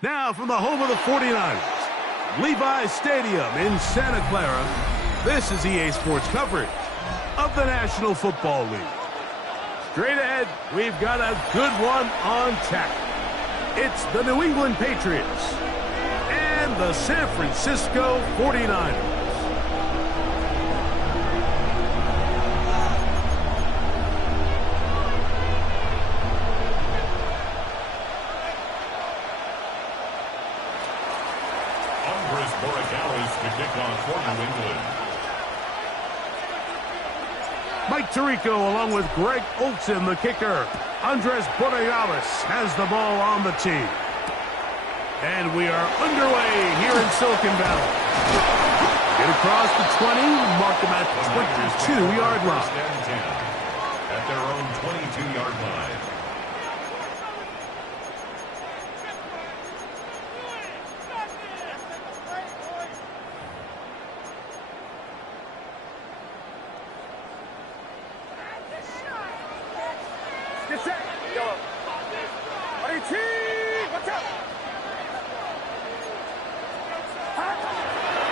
Now from the home of the 49ers, Levi's Stadium in Santa Clara, this is EA Sports coverage of the National Football League. Straight ahead, we've got a good one on tap. It's the New England Patriots and the San Francisco 49ers. Mike Tirico along with Greg Olsen, the kicker. Andres Borregales has the ball on the tee. And we are underway here in Silicon Valley. Get across the 20, mark them at the 22-yard line. At their own 22-yard line.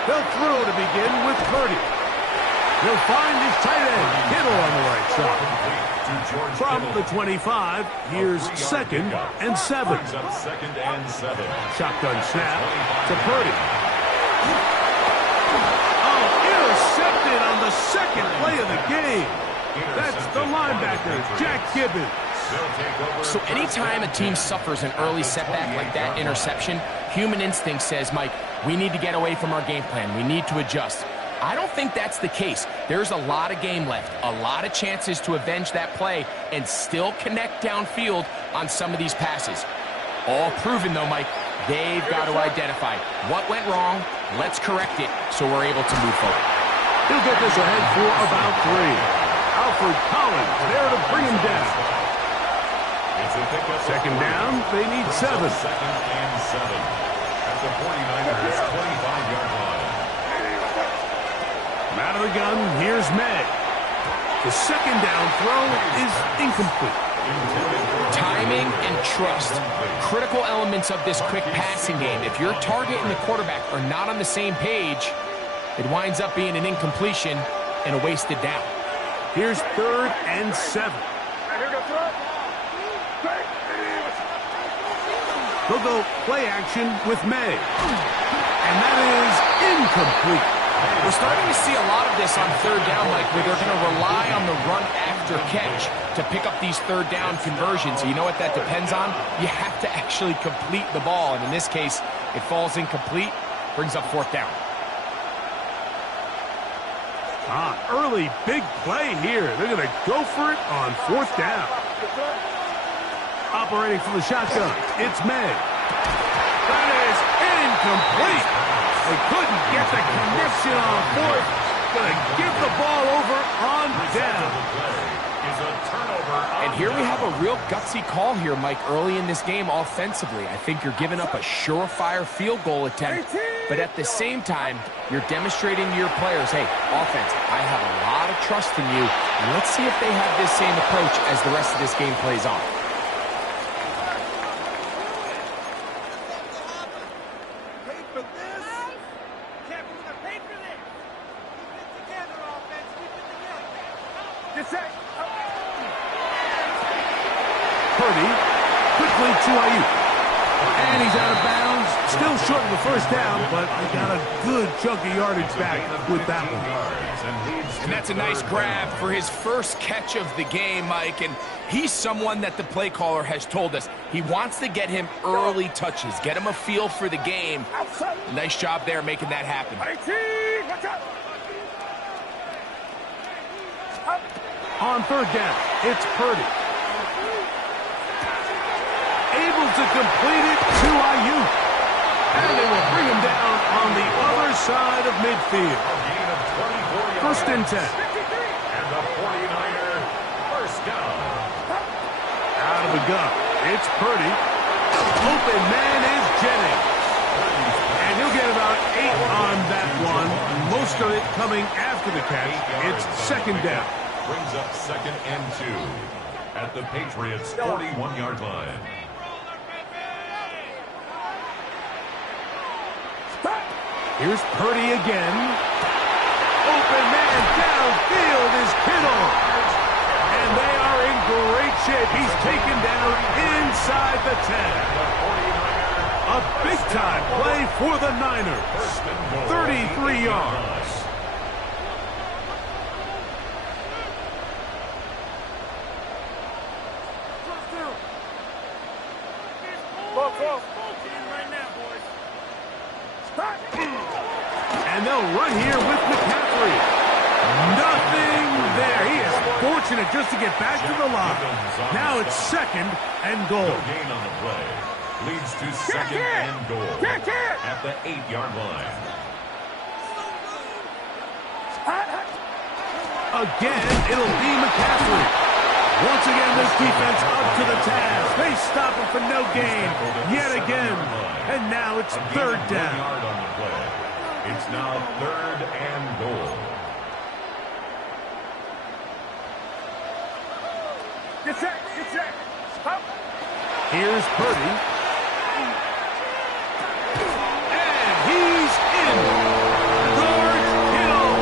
They'll throw to begin with Purdy. He'll find his tight end, Kittle, on the right side. From the 25, here's second and 7. Shotgun snap to Purdy. Oh, intercepted on the second play of the game. That's the linebacker, Jack Gibbons. So anytime a team suffers an early setback like that interception, human instinct says, Mike, we need to get away from our game plan. We need to adjust. I don't think that's the case. There's a lot of game left, a lot of chances to avenge that play and still connect downfield on some of these passes. All proven, though, Mike, they've got to identify what went wrong, let's correct it so we're able to move forward. He'll get this ahead for about 3. Alfred Collins there to bring him down. Second down, they need 7. Second and 7 at the 49ers 25-yard line. From out of the gun, here's May. The second down throw is incomplete. Timing and trust, critical elements of this quick passing game. If your target and the quarterback are not on the same page, it winds up being an incompletion and a wasted down. Here's third and 7. They'll go play action with May. And that is incomplete. We're starting to see a lot of this on third down, Mike, where they're going to rely on the run after catch to pick up these third down conversions. You know what that depends on? You have to actually complete the ball. And in this case, it falls incomplete, brings up fourth down. Early big play here. They're going to go for it on fourth down. Operating from the shotgun, it's May. That is incomplete. They couldn't get the connection on fourth. Going to give the ball over on down. And here we have a real gutsy call here, Mike, early in this game offensively. I think you're giving up a surefire field goal attempt, but at the same time, you're demonstrating to your players, hey, offense, I have a lot of trust in you, and let's see if they have this same approach as the rest of this game plays on. Purdy, quickly to Ayuk. And he's out of bounds. Still short of the first down, but he got a good chunk of yardage back with that one. And that's a nice grab for his first catch of the game, Mike. And he's someone that the play caller has told us he wants to get him early touches, get him a feel for the game. Nice job there making that happen. On third down, it's Purdy. Able to complete it to Ayuk. And they will bring him down on the other side of midfield. First and 10. And the 49er first down. Out of the gun, it's Purdy. Open man is Jennings. And he'll get about 8 on that one. Most of it coming after the catch. It's second down. Brings up second and 2 at the Patriots' 41-yard line. Here's Purdy again. Open man downfield is Kittle. And they are in great shape. He's taken down inside the 10. A big-time play for the Niners. 33 yards. And they'll run here with McCaffrey. Nothing there. He is fortunate just to get back to the line. Now it's 2nd and goal. No gain on the play. Leads to 2nd and goal at the 8-yard line. Again, it'll be McCaffrey. Once again, this defense up to the task. They stop him for no gain yet again. And now it's 3rd down. Yard on the play. It's now 3rd and goal. Get set. Stop. Here's Purdy. And he's in. George Kittle.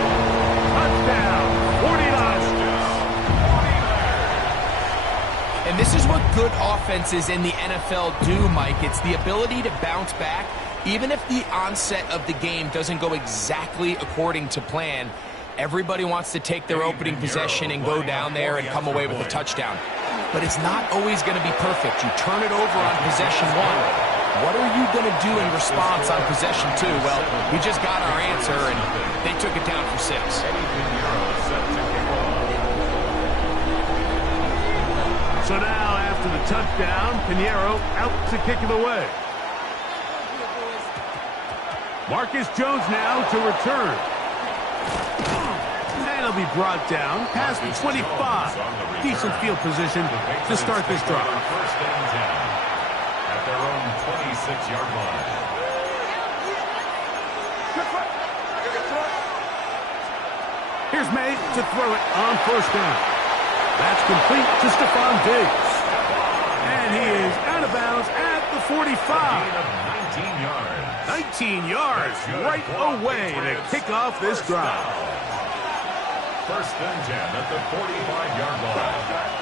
Touchdown. 49. And this is what good offenses in the NFL do, Mike. It's the ability to bounce back, even if the onset of the game doesn't go exactly according to plan. Everybody wants to take their opening possession and go down there and come away with a touchdown. But it's not always going to be perfect. You turn it over on possession 1. What are you going to do in response on possession 2? Well, we just got our answer, and they took it down for 6. So now, after the touchdown, Pinheiro out to kick it away. Marcus Jones now to return. And he'll be brought down past the 25. Decent field position to start this drive. 1st and 10 at their own 26-yard line. Here's May to throw it on 1st down. That's complete to Stephon Diggs. And he is out of bounds at the 45. 19 yards. 19 yards right away to kick off this drive. 1st and 10 at the 45-yard line.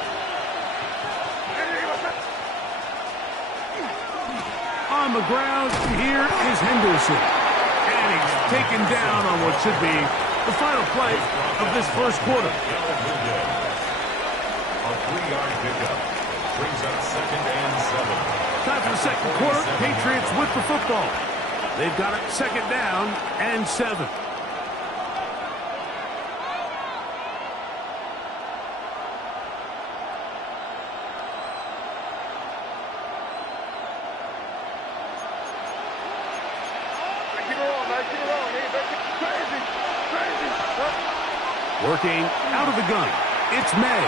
On the ground, here is Henderson. And he's taken down on what should be the final play of this 1st quarter. A 3-yard pickup brings up 2nd and 7. Time for the 2nd quarter. Patriots with the football. They've got it 2nd down and 7. Working out of the gun. It's May.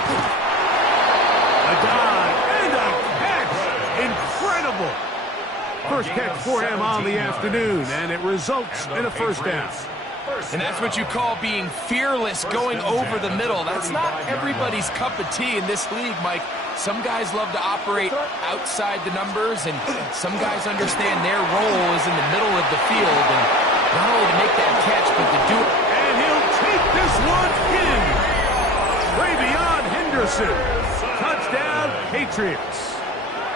A dive and a catch. Incredible. First catch for him on the afternoon, and it results in a 1st down. And that's what you call being fearless, going over the middle. That's not everybody's cup of tea in this league, Mike. Some guys love to operate outside the numbers, and some guys understand their role is in the middle of the field, and not only to make that catch, but to do it. And he'll take this one in. Way beyond Henderson. Touchdown, Patriots.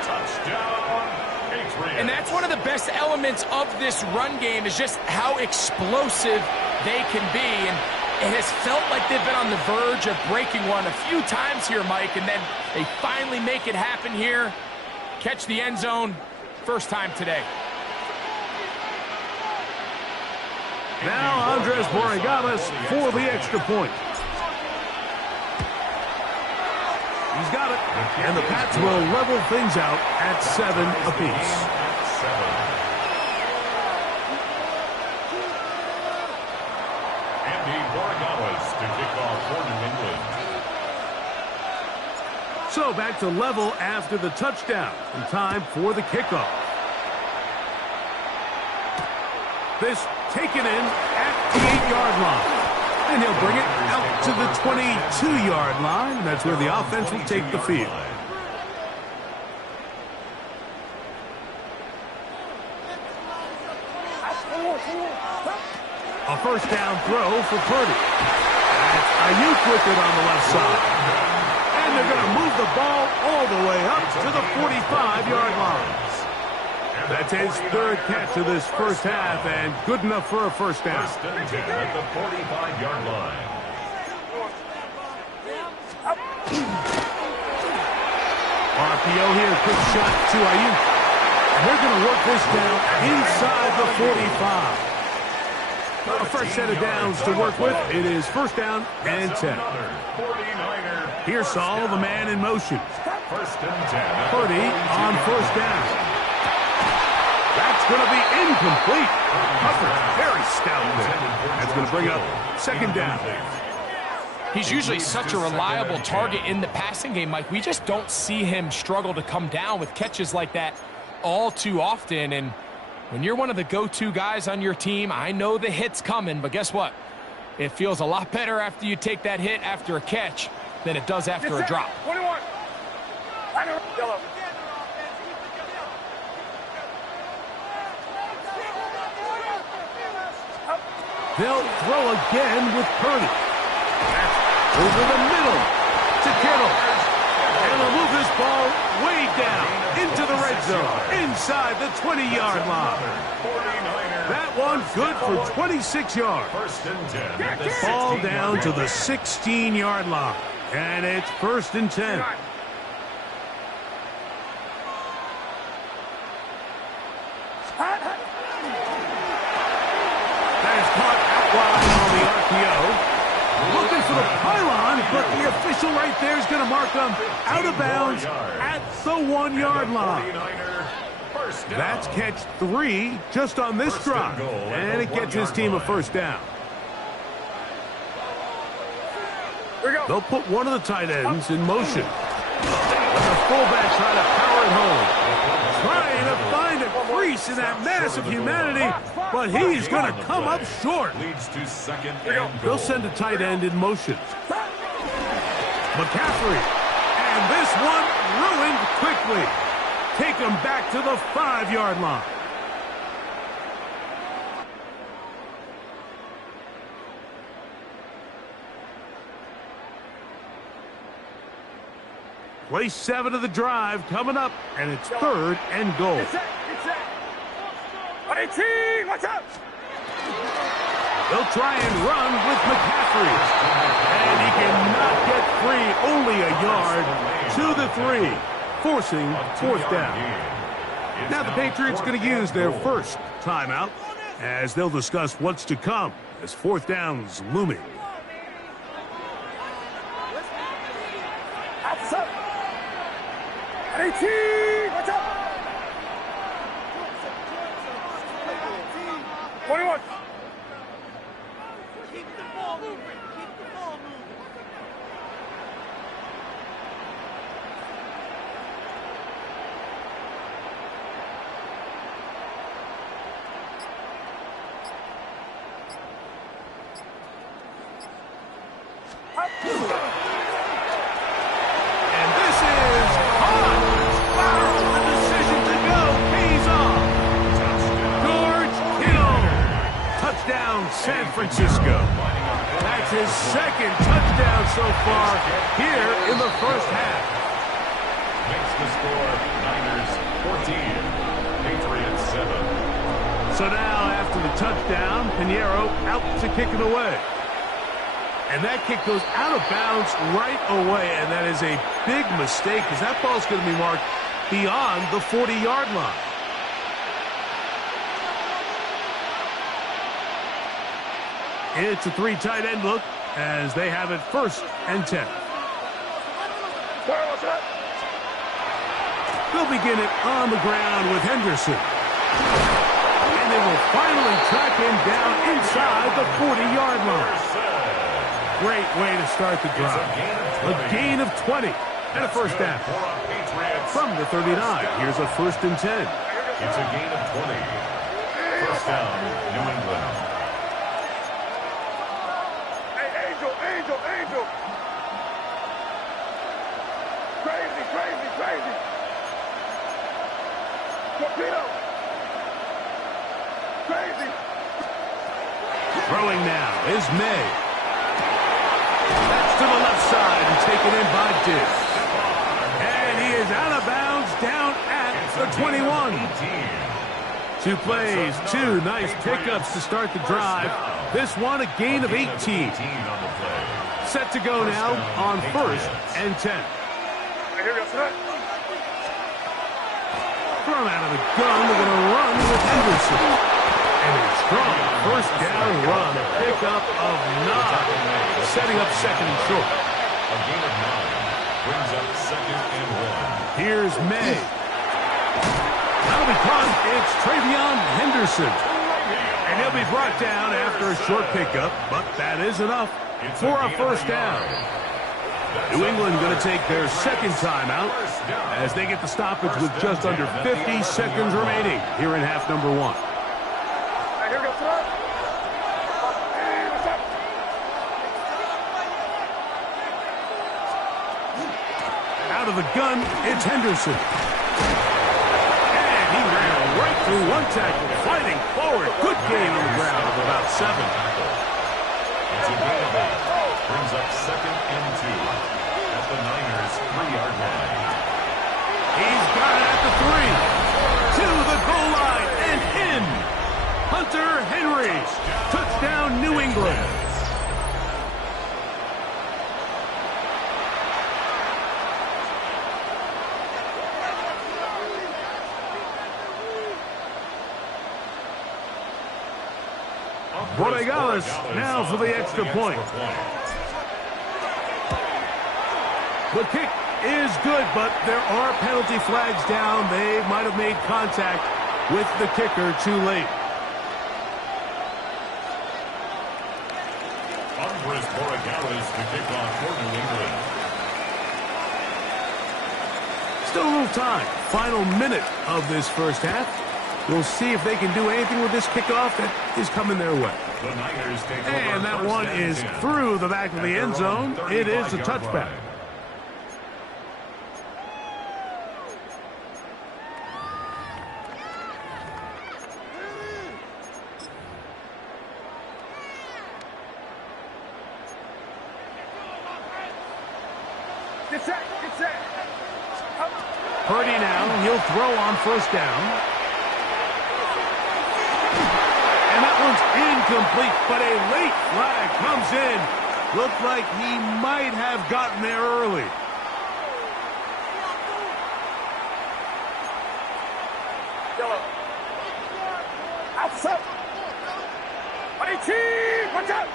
Touchdown, Patriots. And that's one of the best elements of this run game is just how explosive they can be. And it has felt like they've been on the verge of breaking one a few times here, Mike, and then they finally make it happen here. Catch the end zone, 1st time today. Now Andres Borregalas for the extra point. He's got it. And the Pats will level things out at 7 apiece. Andy Borregalas to kick off for New England. So back to level after the touchdown. And time for the kickoff. This taken in at the 8-yard line. And he'll bring it out to the 22-yard line. That's where the offense will take the field. A first down throw for Purdy. That's Ayuk with it on the left side. And they're going to move the ball all the way up to the 45-yard line. That's his third catch of this first half, and good enough for a first down. First and 10 at the 45-yard line. RPO here, quick shot to Ayuk. They're going to work this down inside the 45. A fresh set of downs to work with. It is first down and 10. Here's Saul, the man in motion. First and 10. Purdy on first down. That's going to be incomplete. Coverage very stout there. That's going to bring up second down. He's usually such a reliable target in the passing game, Mike. We just don't see him struggle to come down with catches like that all too often. And when you're one of the go-to guys on your team, I know the hit's coming, but guess what? It feels a lot better after you take that hit after a catch than it does after a drop. 21. Yellow. They'll throw again with Purdy. Over the middle to Kittle. And they'll move this ball way down into the red zone, inside the 20-yard line. That one good for 26 yards. First and 10. Ball down to the 16-yard line. And it's first and 10. That is caught out wide on the RPO. Looking for the pylon, but the official right there is going to mark them out of bounds at the 1-yard line. That's catch 3 just on this drive, and it gets his team a first down. They'll put one of the tight ends in motion. The fullback trying to power it home. Trying to find a crease in that mass of humanity, but he's going to come up short. Leads to second and goal. They'll send a tight end in motion. McCaffrey. And this one ruined quickly. Take him back to the 5-yard line. Play 7 of the drive coming up, and it's third and goal. Get set. 18, watch out. They'll try and run with McCaffrey. And he cannot get free, only a yard to the 3, forcing fourth down. Now the Patriots going to use their first timeout as they'll discuss what's to come as fourth down's looming. Outside. 18, watch out. 21. Keep the ball moving. Keep the ball moving. And this is on. Wow, the decision to go pays off. George Kittle. Touchdown, San Francisco. That's his second touchdown so far here in the first half. Makes the score Niners 14, Patriots 7. So now after the touchdown, Pinheiro out to kick it away. And that kick goes out of bounds right away, and that is a big mistake because that ball's going to be marked beyond the 40-yard line. It's a 3 tight end look as they have it first and 10. They'll begin it on the ground with Henderson. And they will finally track him down inside the 40-yard line. Great way to start the drive. A gain of 20 and a first down. From the 39, here's a first and 10. It's a gain of 20. First down, New England. Hey, Angel. Crazy. Torpedo. Crazy. Throwing now is May. That's to the left side and taken in by Dick. And he is out of bounds down at the 21. 2 plays, 2 nice pickups to start the drive. This one a gain of 18. Set to go now on 1st and 10. From out of the gun, they're going to run with Henderson. And a strong first down run, a pickup of 9, setting up 2nd and short. A gain of 9 brings up 2nd and 1. Here's May. That'll be caught. It's Travion Henderson. And he'll be brought down after a short pickup, but that is enough for a first down. New England going to take their 2nd timeout as they get the stoppage with just under 50 seconds remaining here in half number 1. Out of the gun, it's Henderson. And he ran right through one tackle, fighting forward. Good gain on the ground of about 7. It's a gain of 8. Brings up 2nd and 2 at the Niners' 3-yard line. He's got it at the 3. To the goal line and in. Hunter Henry. Touchdown, New England. Borregales now for the extra point. The kick is good, but there are penalty flags down. They might have made contact with the kicker too late. Andres Borregales to kick off for New England. Still a little time. Final minute of this first half. We'll see if they can do anything with this kickoff that is coming their way. The Niners take over. And that one is through the back of the end zone. It is a touchback. Purdy now, he'll throw on 1st down. And that one's incomplete, but a late flag comes in. Looked like he might have gotten there early. Yellow. Outside. 18. Watch out.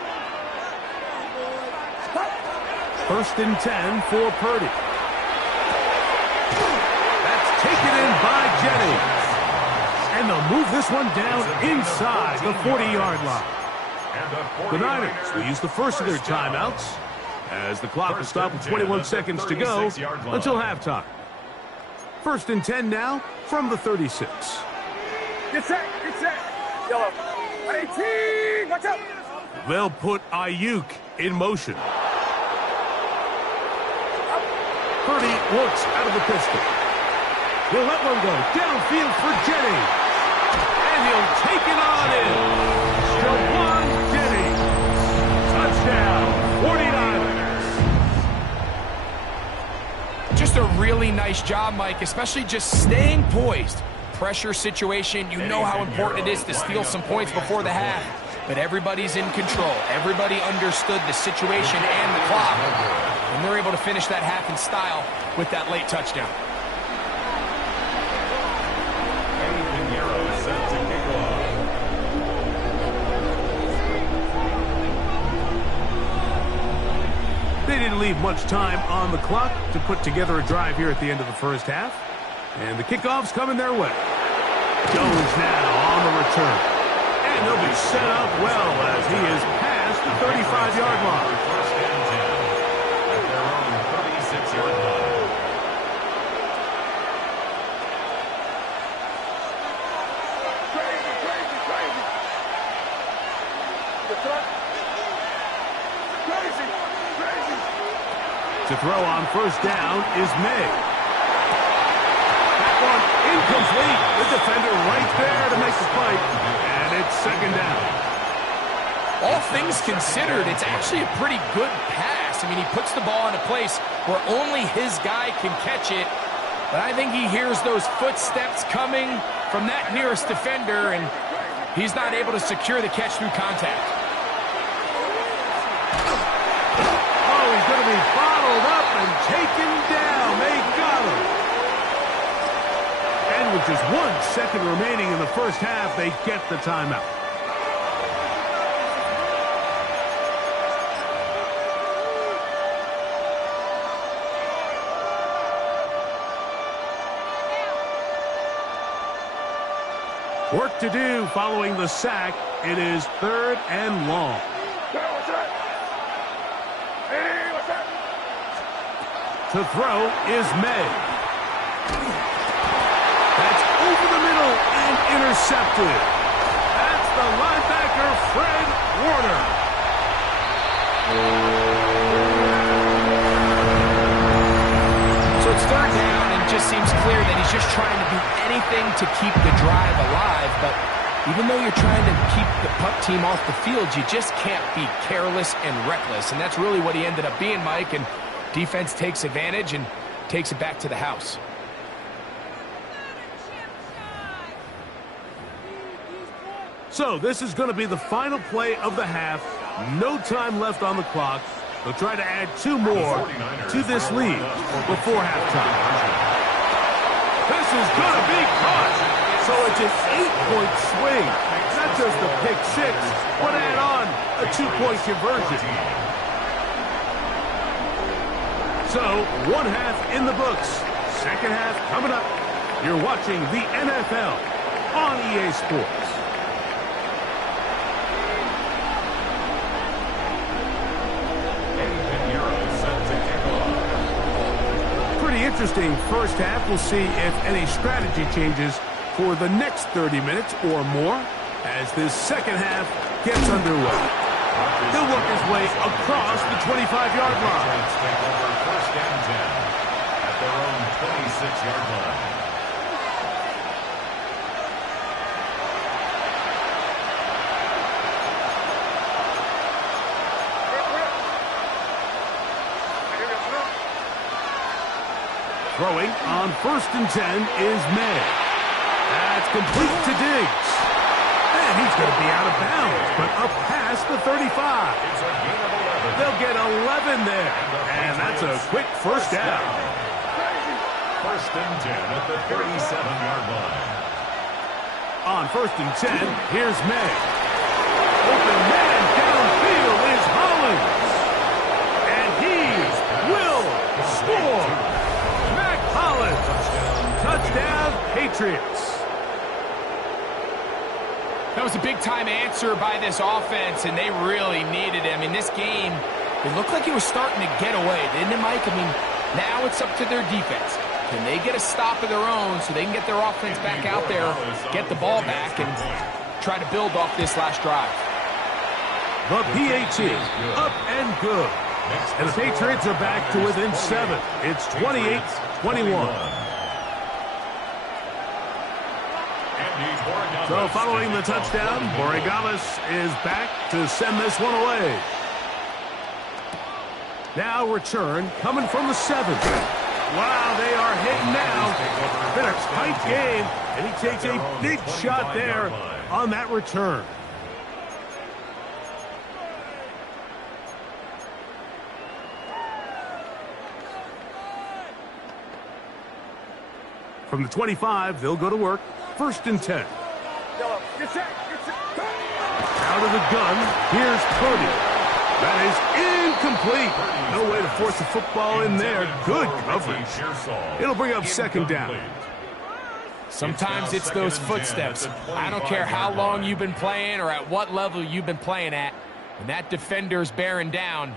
1st and 10 for Purdy. That's taken in by Jennings. And they'll move this one down inside the 40-yard line. The Niners will use the first of their timeouts as the clock will stop with 21 seconds to go until halftime. 1st and 10 now from the 36. Get set. Yellow. 18. Watch out. They'll put Ayuk in motion. Purdy works out of the pistol. He'll let one go downfield for Jennings. And he'll take it on in. Jawan Jennings. Touchdown, 49ers. Just a really nice job, Mike, especially just staying poised. Pressure situation, you know how important it is to steal some points before the half. But everybody's in control. Everybody understood the situation and the clock. And they're able to finish that half in style with that late touchdown. They didn't leave much time on the clock to put together a drive here at the end of the first half. And the kickoff's coming their way. Jones now on the return. And they'll be set up well as he is past the 35-yard line. First and 10 at their own 36-yard line. To throw on 1st down is May. That one incomplete. The defender right there to make the fight. And it's 2nd down. all things considered, it's actually a pretty good pass. I mean, he puts the ball in a place where only his guy can catch it. But I think he hears those footsteps coming from that nearest defender, and he's not able to secure the catch through contact. Oh, he's going to be bottled up and taken down. They got him. And with just 1 second remaining in the first half, they get the timeout. Work to do following the sack. It is 3rd and long. To throw is May. That's over the middle and intercepted. That's the linebacker, Fred Warner. So it's 3rd down, and it just seems clear that he's just trying to do anything to keep the drive alive. But even though you're trying to keep the pup team off the field, you just can't be careless and reckless. And that's really what he ended up being, Mike. And defense takes advantage and takes it back to the house. So this is going to be the final play of the half. No time left on the clock. They'll try to add 2 more to this lead before halftime. This is going to be caught. So it's an 8-point swing. Not just the pick 6, but add on a 2-point conversion. So 1 half in the books. 2nd half coming up. You're watching the NFL on EA Sports. Interesting first half. We'll see if any strategy changes for the next 30 minutes or more as this second half gets underway. He'll work his way across the 25-yard line. Take over 1st and 10 at their own 26-yard line. Throwing on 1st and 10 is May. That's complete to Diggs. And he's going to be out of bounds, but up past the 35. They'll get 11 there. And that's a quick first down. 1st and 10 at the 37-yard line. On 1st and 10, here's May. Open man downfield is Hollins. And he will score. Touchdown, Patriots. That was a big-time answer by this offense, and they really needed it. I mean, this game, it looked like it was starting to get away, didn't it, Mike? I mean, now it's up to their defense. Can they get a stop of their own so they can get their offense back out there, get the ball back, and try to build off this last drive? The PAT, up and good. And the Patriots are back to within 7. It's 28-21. So following the touchdown, Borregales is back to send this one away. Now return coming from the 7. Wow, they are hitting now. Been a tight game, and he takes a big shot there on that return. From the 25, they'll go to work. 1st and 10. Out of the gun, here's Purdy. That is incomplete. No way to force the football in there. Good coverage. It'll bring up 2nd down. Sometimes it's those footsteps. I don't care how long you've been playing or at what level you've been playing at. When that defender's bearing down,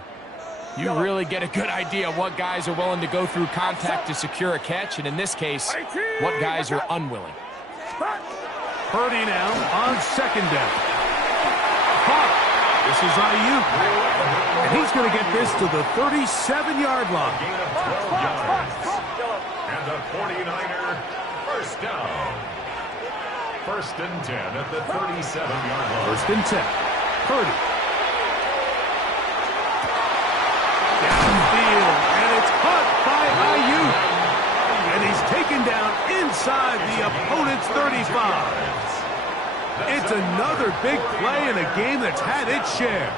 you really get a good idea of what guys are willing to go through contact to secure a catch, and in this case, what guys are unwilling. Purdy now on 2nd down. This is Ayuk. And he's going to get this to the 37-yard line. Gain of 12 yards. And the 49er, 1st down. 1st and 10 at the 37-yard line. 1st and 10. Purdy down inside the opponent's 35. It's another big play in a game that's had its share.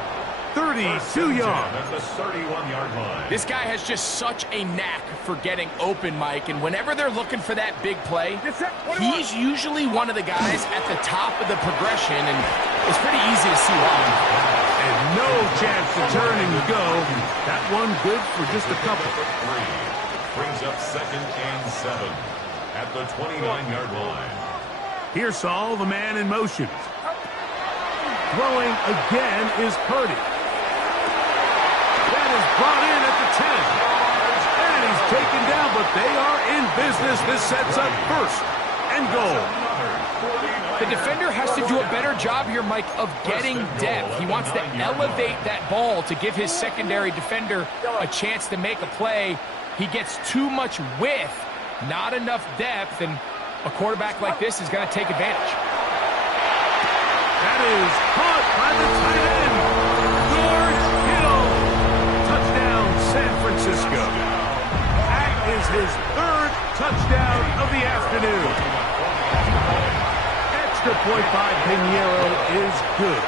32 yards. At the 31-yard line. This guy has just such a knack for getting open, Mike, and whenever they're looking for that big play, he's usually one of the guys at the top of the progression, and it's pretty easy to see why. And no chance to turn and go. That one good for just a couple. Brings up 2nd and 7 at the 29-yard line. Here's Saul, the man in motion. Throwing again is Purdy. That is brought in at the 10. And he's taken down, but they are in business. This sets up 1st and goal. The defender has to do a better job here, Mike, of getting depth. He wants to elevate that ball to give his secondary defender a chance to make a play. He gets too much width, not enough depth, and a quarterback like this is going to take advantage. That is caught by the tight end, George Kittle. Touchdown, San Francisco. That is his 3rd touchdown of the afternoon. Extra point by Pinheiro is good.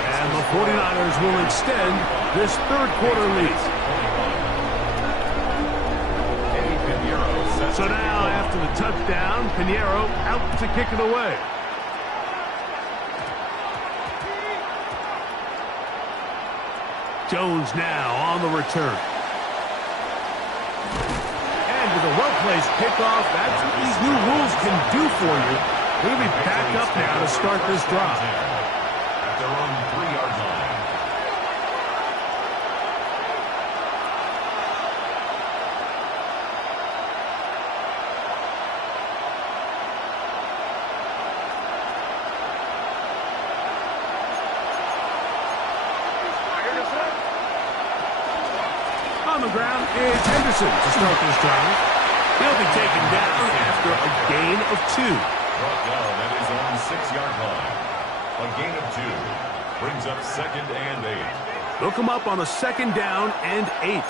And the 49ers will extend this 3rd quarter lead. So now, after the touchdown, Pinheiro out to kick it away. Jones now on the return. And with a well-placed kickoff, that's what these new rules can do for you. We'll be back up now to start this drive. At their own 3-yard line. On the ground is Henderson to start this drive. He'll be taken down after a gain of 2. Brought down at his own 6-yard line. A gain of 2 brings up 2nd and 8. They'll come up on a 2nd down and 8.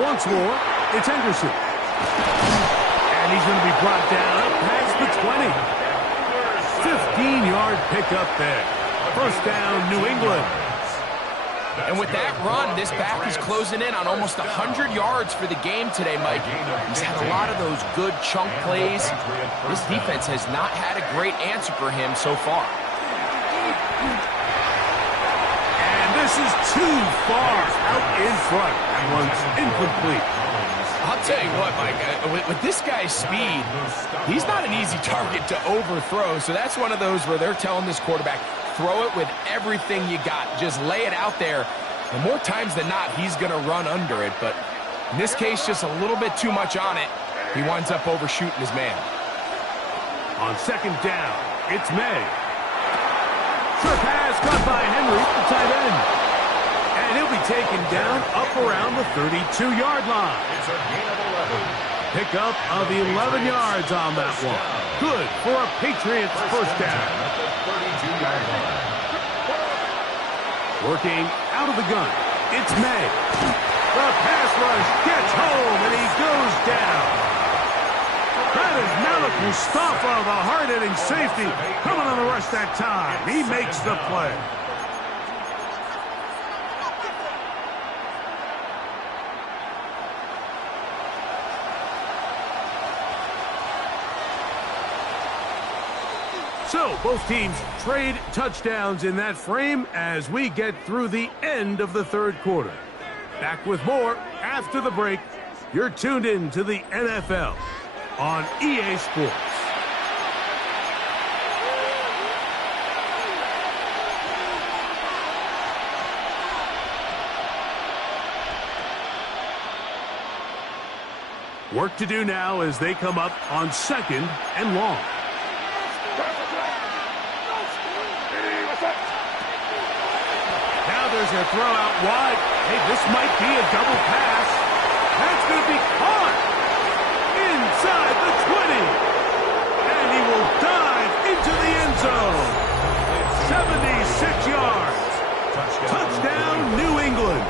Once more, it's Henderson. And he's going to be brought down past the 20. 15-yard pickup there. 1st down, New England. And with that run, this back is closing in on almost 100 yards for the game today, Mike. He's had a lot of those good chunk plays. This defense has not had a great answer for him so far. And this is too far out in front. That one's incomplete. I'll tell you what, Mike, with this guy's speed, he's not an easy target to overthrow. So that's one of those where they're telling this quarterback, throw it with everything you got. Just lay it out there. And more times than not, he's going to run under it. But in this case, just a little bit too much on it. He winds up overshooting his man. On 2nd down, it's May. Short pass caught by Henry, the tight end. And he'll be taken down up around the 32-yard line. It's a gain of 11. Pickup of 11 yards on that one. Good for a Patriots 1st down. At the 32-yard line. Working out of the gun, it's May. The pass rush gets home, and he goes down. That is Malik Mustafa, the hard-hitting safety, coming on the rush that time. He makes the play. So, both teams trade touchdowns in that frame as we get through the end of the 3rd quarter. Back with more after the break. You're tuned in to the NFL on EA Sports. Work to do now as they come up on 2nd and long. There's a throw out wide. Hey, this might be a double pass. That's going to be caught inside the 20. And he will dive into the end zone. 76 yards. Touchdown, New England.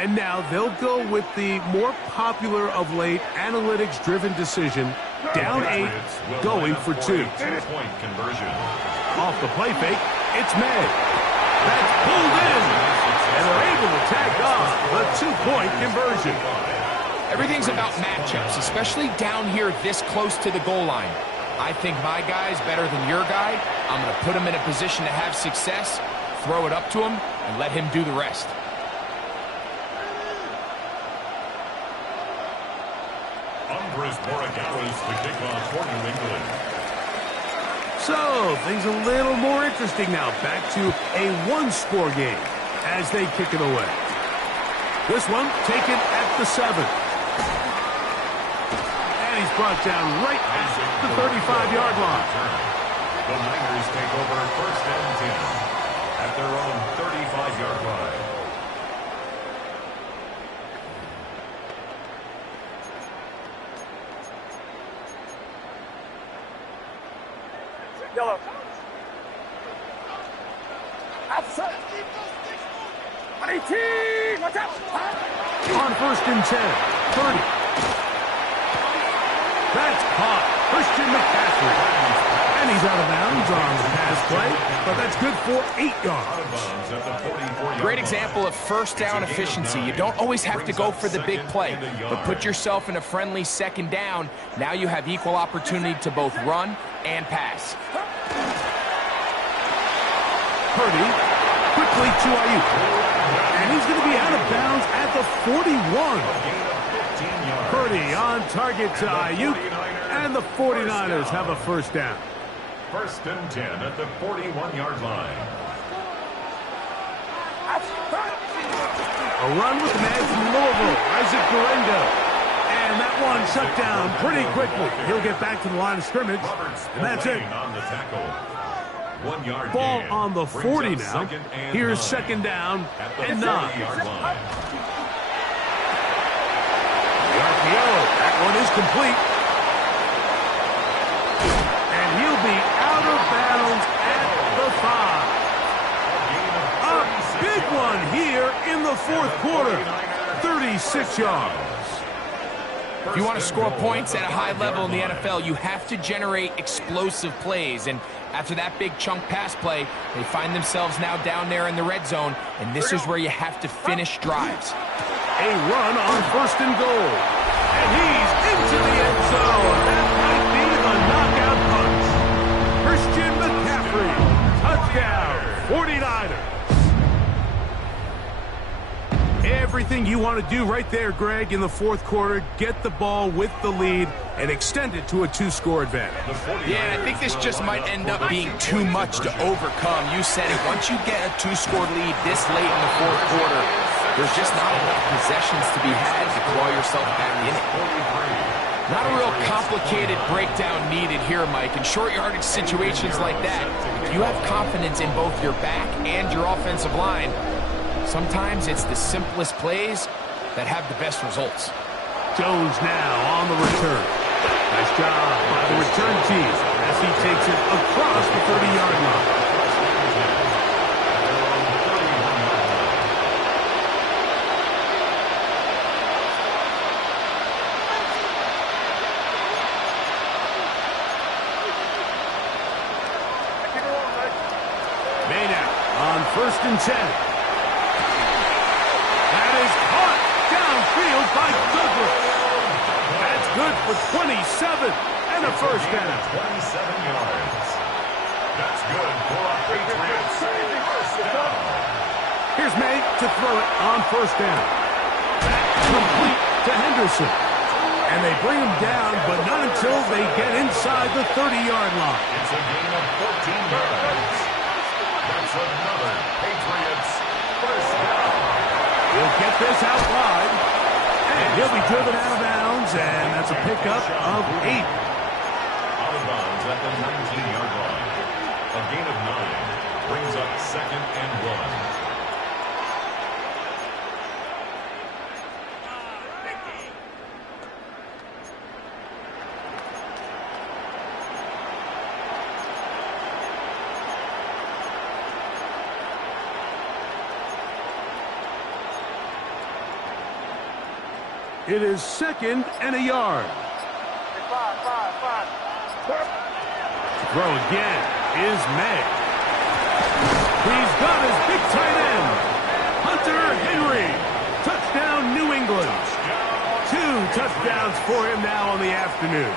And now they'll go with the more popular of late analytics-driven decision, down 8, going for 2. Two-point conversion. Off the play fake, it's May. That's pulled in, and they're able to tack on the 2-point conversion. Everything's about matchups, especially down here this close to the goal line. I think my guy's better than your guy. I'm going to put him in a position to have success, throw it up to him, and let him do the rest. Andres Borregales to kick off for New England. So, things a little more interesting now. Back to a one-score game as they kick it away. This one taken at the 7. And he's brought down right at the 35-yard line. The Niners take over 1st and 10 at their own 35-yard line. Yellow. Outside. 18. Watch out. On 1st and 10, 30. That's caught. Christian McCaffrey. And he's out of bounds on the pass play, but that's good for 8 yards. Great example of first down efficiency. You don't always have to go for the big play, but put yourself in a friendly 2nd down. Now you have equal opportunity to both run and pass. Purdy quickly to Ayuk. And he's going to be out of bounds at the 41. Purdy on target to Ayuk, and the 49ers have a 1st down. 1st and 10 at the 41-yard line. A run with the man from Louisville, Isaac Guerrero. And that one shut down pretty quickly. He'll get back to the line of scrimmage, and that's it. On the tackle. 1 yard Ball gain. on the 40 Brings up now. 2nd and Here's 9 2nd down at the and 9. 40-yard line. The RPO, that one is complete. And he'll be out of bounds at the 5. A big one here in the 4th quarter. 36 yards. If you want to score points at a high level in the NFL, you have to generate explosive plays. And after that big chunk pass play, they find themselves now down there in the red zone, and this is where you have to finish drives. A run on 1st and goal. And he's into the end zone. That might be the knockout punch. Christian McCaffrey, touchdown, 49ers. Everything you want to do right there, Greg, in the 4th quarter, get the ball with the lead and extend it to a 2-score advantage. Yeah, and I think this just might end up being too much to overcome. You said it. Once you get a 2-score lead this late in the 4th quarter, there's just not enough possessions to be had to claw yourself back in it. Not a real complicated breakdown needed here, Mike. In short yardage situations like that, if you have confidence in both your back and your offensive line, sometimes it's the simplest plays that have the best results. Jones now on the return. Nice job by the return team as he takes it across the 30-yard line. May now on 1st and 10. That is caught downfield by Douglas. That's good for 27 and a 1st down. 27 yards. That's good for a Patriots 1st down. Here's May to throw it on 1st down. That's complete to Henderson. And they bring him down, but not until they get inside the 30-yard line. It's a gain of 14 yards. That's another Patriots 1st down. He'll get this out wide, and he'll be driven out of bounds, and that's a pickup of 8. Out of bounds at the 19-yard line. A gain of 9 brings up 2nd and 1. It is 2nd and a yard. Five. Throw again is May. He's got his big tight end, Hunter Henry. Touchdown, New England. 2 touchdowns for him now on the afternoon.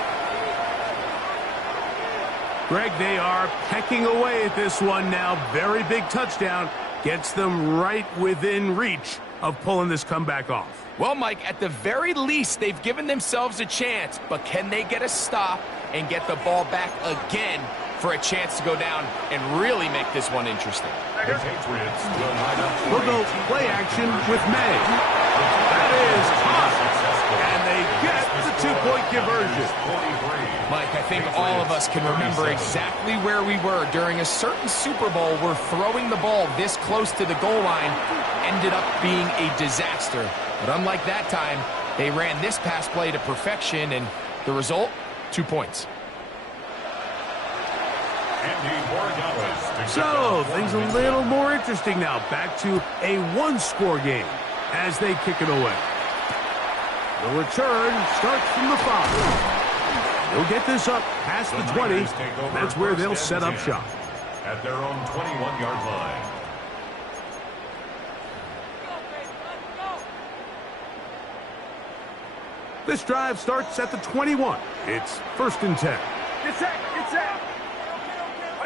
Greg, they are pecking away at this one now. Very big touchdown. Gets them right within reach of pulling this comeback off. Well, Mike, at the very least, they've given themselves a chance, but can they get a stop and get the ball back again for a chance to go down and really make this one interesting? The Patriots will line up. We'll go play action with May. That is caught, and they get the 2-point conversion. Mike, I think all of us can remember exactly where we were during a certain Super Bowl where throwing the ball this close to the goal line ended up being a disaster. But unlike that time, they ran this pass play to perfection, and the result, 2 points. So, things a little more interesting now. Back to a 1-score game as they kick it away. The return starts from the 5. They'll get this up past the 20. That's where they'll set up shop. At their own 21-yard line. This drive starts at the 21. It's 1st and 10. Get set.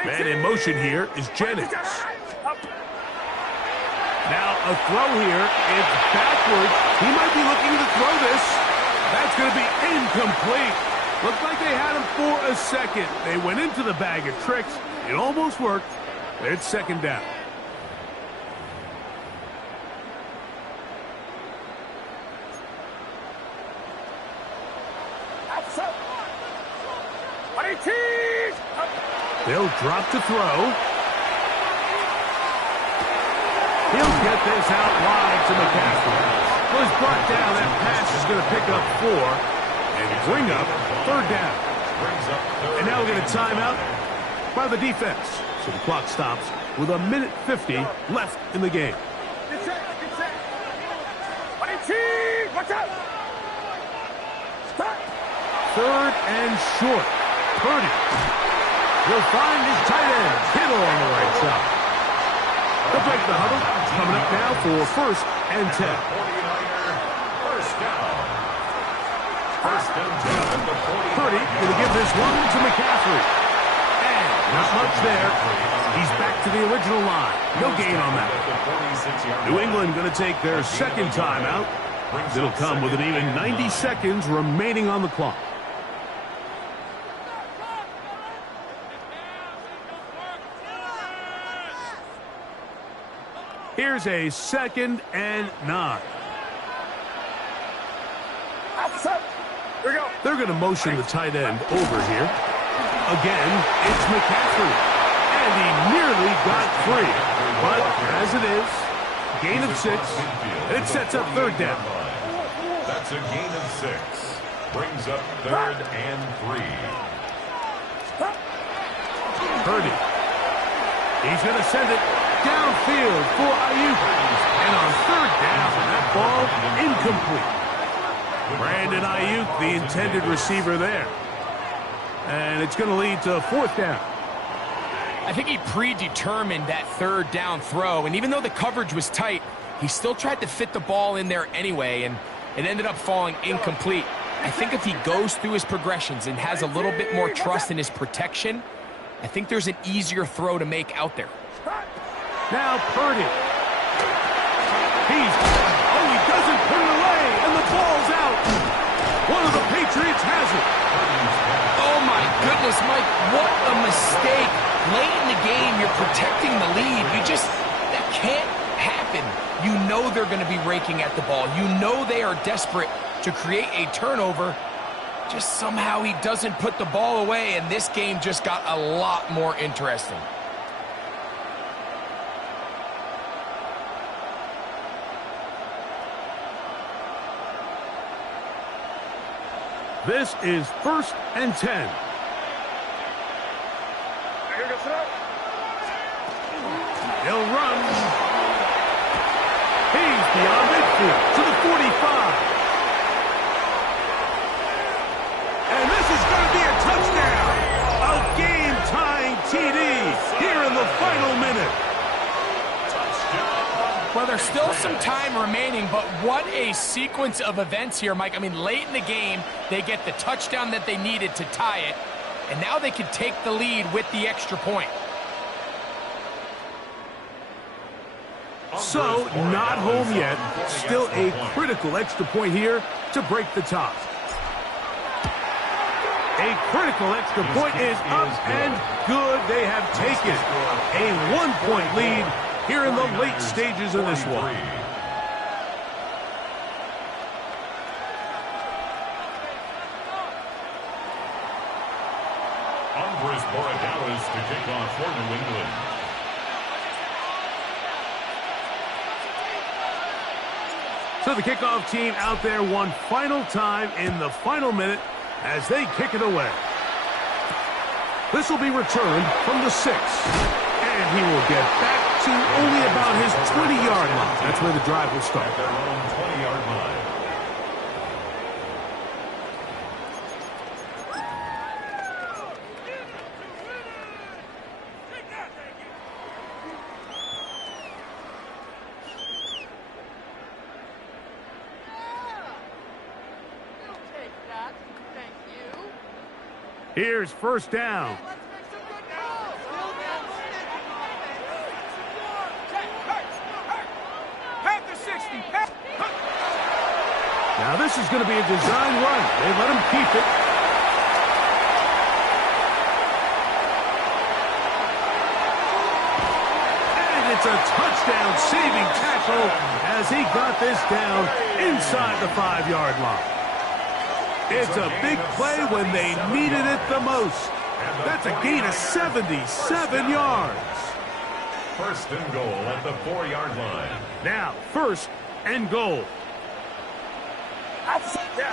Man in motion here is Jennings. Now a throw here. It's backwards. He might be looking to throw this. That's going to be incomplete. Looked like they had him for a second. They went into the bag of tricks. It almost worked. It's 2nd down. They'll drop to throw. He'll get this out wide to McCaffrey. Was brought down. That pass is going to pick up 4 and bring up 3rd down. And now we'll get a timeout by the defense. So the clock stops with 1:50 left in the game. Get set. Watch out. Stop. 3rd and short. Purdy will find his tight end, Kittle on the right side. They'll break the huddle. Coming up now for 1st and 10. 49er, first down. 1st and 10 at the 40. Purdy going to give this one to McCaffrey. And not much there. He's back to the original line. No gain on that. New England going to take their 2nd timeout. It'll come with an even 90 seconds remaining on the clock. Here's a 2nd and 9. Here we go. They're going to motion the tight end over here. Again, it's McCaffrey. And he nearly got free. But as it is, gain of 6. It sets up 3rd down. That's a gain of 6. Brings up 3rd and 3. Purdy. He's going to send it downfield for Ayuk. And on 3rd down, that ball incomplete. Brandon Ayuk, the intended receiver there. And it's going to lead to 4th down. I think he predetermined that 3rd down throw, and even though the coverage was tight, he still tried to fit the ball in there anyway, and it ended up falling incomplete. I think if he goes through his progressions and has a little bit more trust in his protection, I think there's an easier throw to make out there. Now Purdy. He doesn't put it away, and the ball's out. One of the Patriots has it. Oh my goodness, Mike, what a mistake. Late in the game, you're protecting the lead. That can't happen. You know they're going to be raking at the ball. You know they are desperate to create a turnover. Just somehow he doesn't put the ball away, and this game just got a lot more interesting. This is 1st and 10. He'll run. He's beyond midfield to the 45. Well, there's still some time remaining, but what a sequence of events here, Mike. I mean, late in the game, they get the touchdown that they needed to tie it, and now they can take the lead with the extra point. So, not home yet. Still a critical extra point here to break the tie. A critical extra point is up and good. They have taken a 1-point lead here in the late stages of this one. Andres Borregales to kick off for New England. So the kickoff team out there one final time in the final minute as they kick it away. This will be returned from the 6. And he will get back to only about his 20-yard line. That's where the drive will start. At their own 20-yard line. Here's first down. Now this is going to be a design run. They let him keep it. And it's a touchdown-saving tackle as he got this down inside the 5-yard line. It's a big play when they needed it the most. That's a gain of 77 yards. First and goal at the 4-yard line. Now, first and goal.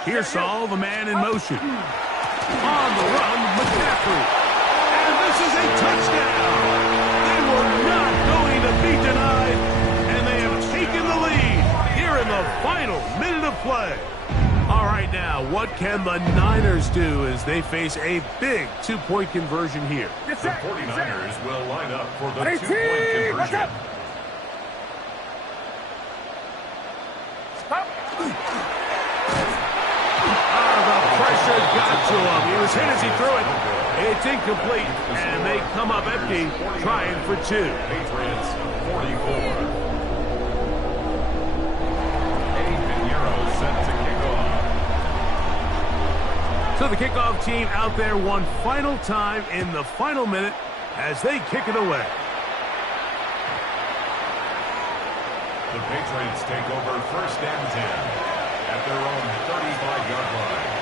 Here's Saul, the man in motion. On the run, McCaffrey. And this is a touchdown. They were not going to be denied, and they have taken the lead here in the final minute of play. All right, now, what can the Niners do as they face a big 2-point conversion here? The 49ers will line up for the 2-point conversion. The pressure got to him. He was hit as he threw it. It's incomplete, and they come up empty, trying for 2. Patriots 44. So the kickoff team out there one final time in the final minute as they kick it away. The Patriots take over first and 10 at their own 35-yard line.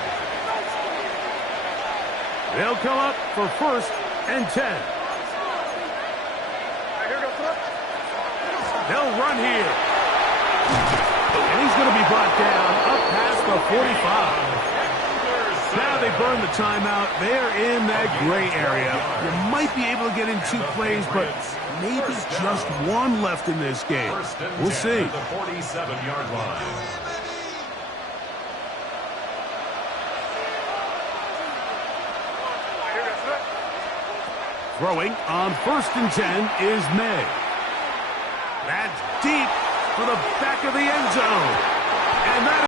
They'll come up for first and 10. They'll run here. And he's going to be brought down up past the 45. Now they burn the timeout. They're in that gray area. You might be able to get in 2 plays, but maybe just one left in this game. We'll see. The 47-yard line. Throwing on first and 10 is May. That's deep for the back of the end zone. And that